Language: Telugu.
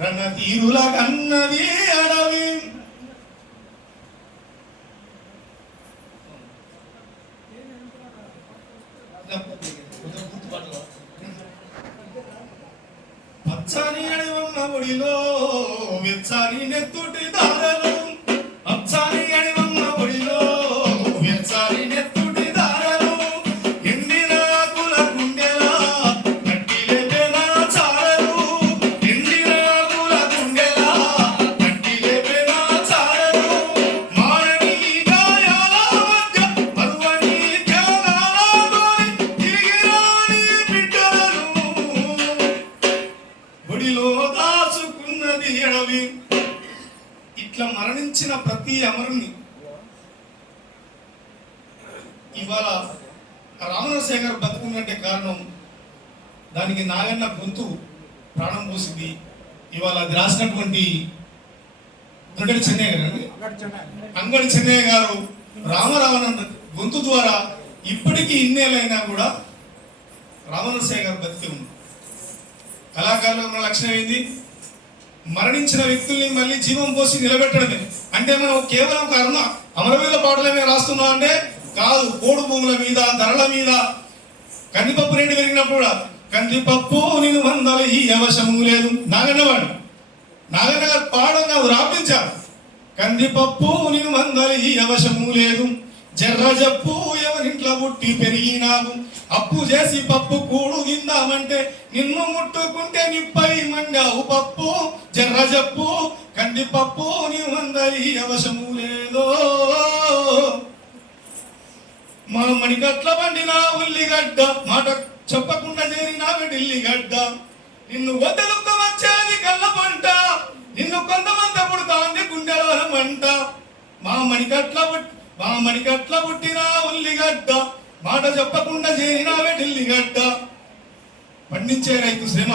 రణతీరుల కన్నది అడవి పచ్చని అడివమ్మ ఒడిలో వెచ్చని నెత్తుటి దారలు పచ్చని అడివమ్మ ఒడిలో వెచ్చని నెత్తుటి దారలు ఎండిన ఆకుల గుండెలా కట్టి లేపెన చారలు ఎండిన ఆకుల గుండెలా కట్టి లేపెన చారలు మారని గాయాల మధ్య మరువని ధ్యానాలతోని తిరిగి రాని బిడ్డలను గుడిలో దాచుకున్నది అడవి. ఇట్లా మరణించిన ప్రతి అమరుని ఇవాళ రామనరశేఖర్ బతుకున్నట్టే కారణం దానికి నాగన్న గొంతు ప్రాణం పోసింది. ఇవాళ అది రాసినటువంటి అంగడి చెన్నయ్య గారు రామరావణ గొంతు ద్వారా ఇప్పటికీ ఇన్నేళ్ళైనా కూడా రామనరశేఖర్ బతికి ఉంది. కళాకారులకు మన లక్ష్యం ఏంది? మరణించిన వ్యక్తుల్ని మళ్ళీ జీవం పోసి నిలబెట్టడమే. అంటే మనం కేవలం ఒక అమరవీరుల పాటలమే రాస్తున్నాం అంటే కాదు. పోడు భూముల మీద, ధరల మీద, కందిపప్పు రేటు పెరిగినప్పుడు కూడా కందిపప్పు నేను వందల ఈ అవసరము లేదు నాగన్నవాడు నాగన్న గారు పాడడం కాదు రాపించారు. కందిపప్పు నేను వందల ఈ అవసరము లేదు జర్ర జప్పు ఎవరింట్లో పుట్టి పెరిగినావు అప్పు చేసి పప్పు కూడు తిందామంటే నిన్ను ముట్టుకుంటే నిప్పై మండావు పప్పు జర్ర జప్పు కందిపప్పు నీవు అందరి అవసరము లేదో మా మణిగట్ల పండిన ఉల్లిగడ్డ మాట చెప్పకుండా చేరిన ఢిల్లీగడ్డ నిన్ను వద్దలుక్క వచ్చేది కళ్ళ పంట నిన్ను కొంతమంది పుడతాంది గుండెల మంట మా మణిగట్ల పుట్టిన ఉల్లిగడ్డ మాట చెప్పకుండా చేరినావే ఢిల్లీగడ్డ. పండించే రైతు శ్రమ